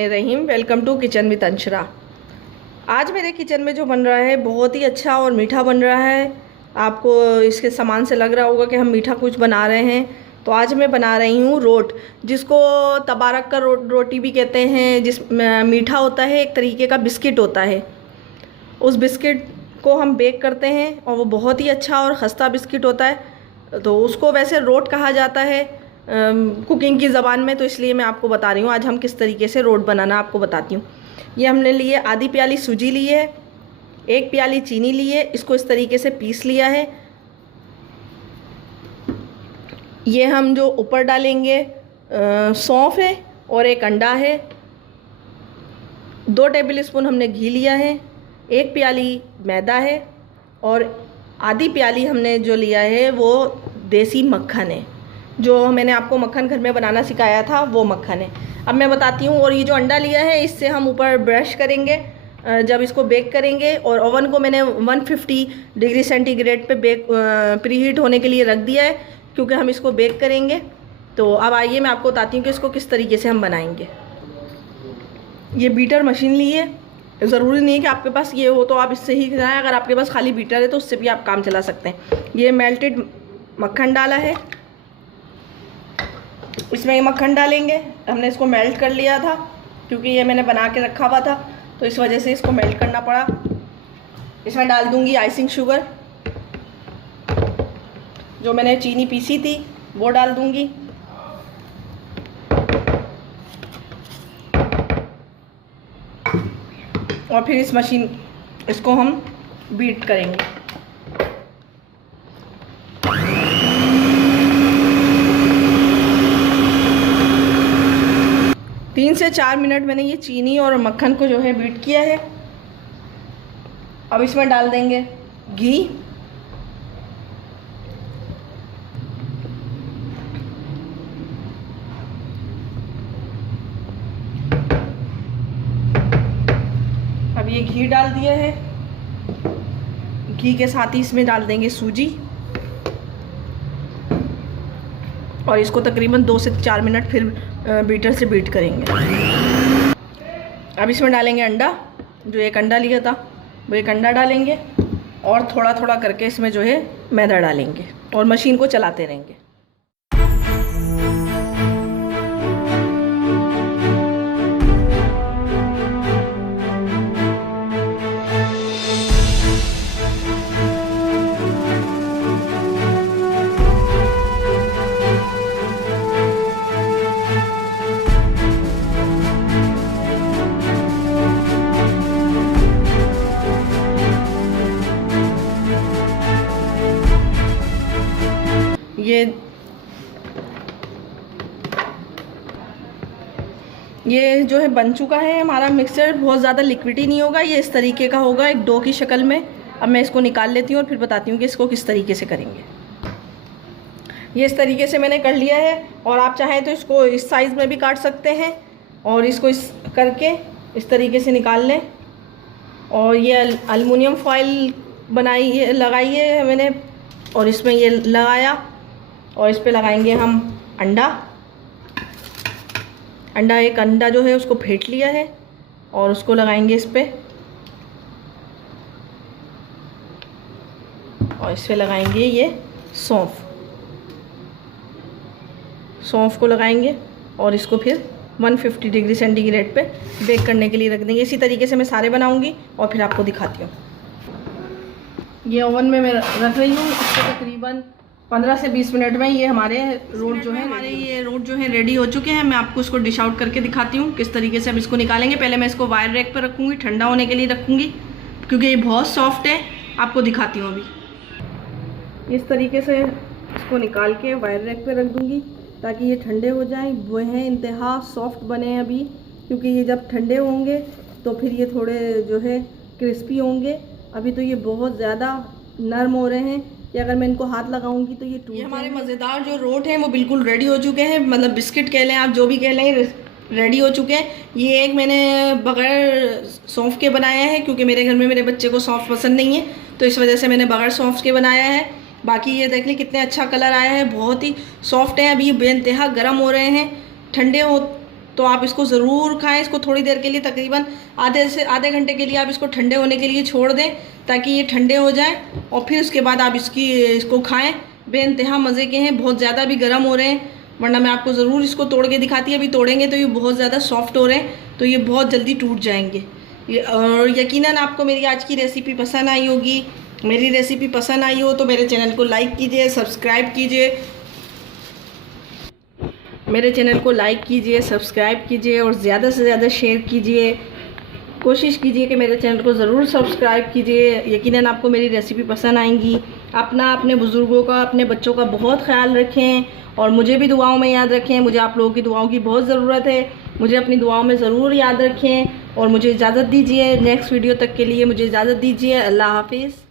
बिस्मिल्लाहिर्रहमानिर्रहीम। Welcome to kitchen with Anshara. आज मेरे किचन में जो बन रहा है बहुत ही अच्छा और मीठा बन रहा है। आपको इसके सामान से लग रहा होगा कि हम मीठा कुछ बना रहे हैं। तो आज मैं बना रही हूँ रोट, जिसको तबारक का रोटी भी कहते हैं। जिस मीठा होता है, एक तरीके का बिस्किट होता है। उस बिस्किट को हम बेक करते हैं और वो बहुत ही अच्छा और खस्ता बिस्किट होता है। तो उसको वैसे रोट कहा जाता है कुकिंग की ज़बान में। तो इसलिए मैं आपको बता रही हूँ आज हम किस तरीके से रोट बनाना आपको बताती हूँ। ये हमने लिए आधी प्याली सूजी ली है, 1 प्याली चीनी ली है। इसको इस तरीके से पीस लिया है। ये हम जो ऊपर डालेंगे सौंफ है और 1 अंडा है। 2 टेबलस्पून हमने घी लिया है, 1 प्याली मैदा है और आधी प्याली हमने जो लिया है वो देसी मक्खन है। जो मैंने आपको मक्खन घर में बनाना सिखाया था वो मक्खन है। अब मैं बताती हूँ। और ये जो अंडा लिया है इससे हम ऊपर ब्रश करेंगे जब इसको बेक करेंगे। और ओवन को मैंने 150 डिग्री सेंटीग्रेड पे प्रीहीट होने के लिए रख दिया है, क्योंकि हम इसको बेक करेंगे। तो अब आइए मैं आपको बताती हूँ कि इसको किस तरीके से हम बनाएंगे। ये बीटर मशीन ली है। ज़रूरी नहीं है कि आपके पास ये हो तो आप इससे ही कराएं। अगर आपके पास खाली बीटर है तो उससे भी आप काम चला सकते हैं। ये मेल्टेड मक्खन डाला है, इसमें ये मक्खन डालेंगे। हमने इसको मेल्ट कर लिया था क्योंकि ये मैंने बना के रखा हुआ था, तो इस वजह से इसको मेल्ट करना पड़ा। इसमें डाल दूंगी आइसिंग शुगर, जो मैंने चीनी पीसी थी वो डाल दूंगी। और फिर इसको हम बीट करेंगे। 3 से 4 मिनट मैंने ये चीनी और मक्खन को जो है बीट किया है। अब इसमें डाल देंगे घी, अब ये घी डाल दिया है। घी के साथ ही इसमें डाल देंगे सूजी और इसको तकरीबन 2 से 4 मिनट फिर बीटर से बीट करेंगे। अब इसमें डालेंगे अंडा। जो 1 अंडा लिया था वो 1 अंडा डालेंगे और थोड़ा थोड़ा करके इसमें जो है मैदा डालेंगे और मशीन को चलाते रहेंगे। ये जो है बन चुका है हमारा मिक्सचर। बहुत ज़्यादा लिक्विडी नहीं होगा, ये इस तरीके का होगा, एक डो की शक्ल में। अब मैं इसको निकाल लेती हूँ और फिर बताती हूँ कि इसको किस तरीके से करेंगे। ये इस तरीके से मैंने कर लिया है। और आप चाहें तो इसको इस साइज़ में भी काट सकते हैं और इसको इस करके इस तरीके से निकाल लें। और ये एल्युमिनियम फॉइल लगाई है मैंने और इसमें ये लगाया और इस पर लगाएंगे हम अंडा। 1 अंडा जो है उसको फेंट लिया है और उसको लगाएंगे इस पर। और इस पर लगाएंगे ये सौंफ को लगाएंगे और इसको फिर 150 डिग्री सेंटीग्रेड पे बेक करने के लिए रख देंगे। इसी तरीके से मैं सारे बनाऊंगी और फिर आपको दिखाती हूँ। ये ओवन में मैं रख रही हूँ। इसको तकरीबन 15 से 20 मिनट में ये हमारे रोट जो है रेडी हो चुके हैं। मैं आपको इसको डिश आउट करके दिखाती हूँ किस तरीके से अब इसको निकालेंगे। पहले मैं इसको वायर रैक पर रखूँगी, ठंडा होने के लिए रखूँगी क्योंकि ये बहुत सॉफ्ट है। आपको दिखाती हूँ अभी। इस तरीके से इसको निकाल के वायर रैक पर रख दूँगी ताकि ये ठंडे हो जाएँ। वो हैं इंतहा सॉफ्ट बने अभी, क्योंकि ये जब ठंडे होंगे तो फिर ये थोड़े जो है क्रिस्पी होंगे। अभी तो ये बहुत ज़्यादा नरम हो रहे हैं कि अगर मैं इनको हाथ लगाऊंगी तो ये टूट जाएंगे। हमारे मज़ेदार जो रोट हैं वो बिल्कुल रेडी हो चुके हैं। मतलब बिस्किट कह लें आप, जो भी कह लें, रेडी हो चुके हैं। ये एक मैंने बगैर सौंफ के बनाया है क्योंकि मेरे घर में मेरे बच्चे को सौंफ पसंद नहीं है, तो इस वजह से मैंने बगैर सौंफ के बनाया है। बाकी ये देख लें कितने अच्छा कलर आया है, बहुत ही सॉफ्ट है। अभी ये बेइंतहा गर्म हो रहे हैं, ठंडे हो तो आप इसको ज़रूर खाएं। इसको थोड़ी देर के लिए, तकरीबन आधे घंटे के लिए आप इसको ठंडे होने के लिए छोड़ दें, ताकि ये ठंडे हो जाएं और फिर उसके बाद आप इसको खाएं। बेइंतहा मज़े के हैं, बहुत ज़्यादा भी गर्म हो रहे हैं, वरना मैं आपको ज़रूर इसको तोड़ के दिखाती। अभी तोड़ेंगे तो ये बहुत ज़्यादा सॉफ्ट हो रहे हैं, तो ये बहुत जल्दी टूट जाएंगे। और यकीनन आपको मेरी आज की रेसिपी पसंद आई होगी। मेरी रेसिपी पसंद आई हो तो मेरे चैनल को लाइक कीजिए, सब्सक्राइब कीजिए, मेरे चैनल को लाइक कीजिए, सब्सक्राइब कीजिए और ज़्यादा से ज़्यादा शेयर कीजिए। कोशिश कीजिए कि मेरे चैनल को ज़रूर सब्सक्राइब कीजिए। यकीनन आपको मेरी रेसिपी पसंद आएंगी। अपने बुज़ुर्गों का, अपने बच्चों का बहुत ख्याल रखें और मुझे भी दुआओं में याद रखें। मुझे आप लोगों की दुआओं की बहुत ज़रूरत है। मुझे अपनी दुआओं में ज़रूर याद रखें और मुझे इजाज़त दीजिए। नेक्स्ट वीडियो तक के लिए मुझे इजाज़त दीजिए। अल्लाह हाफिज़।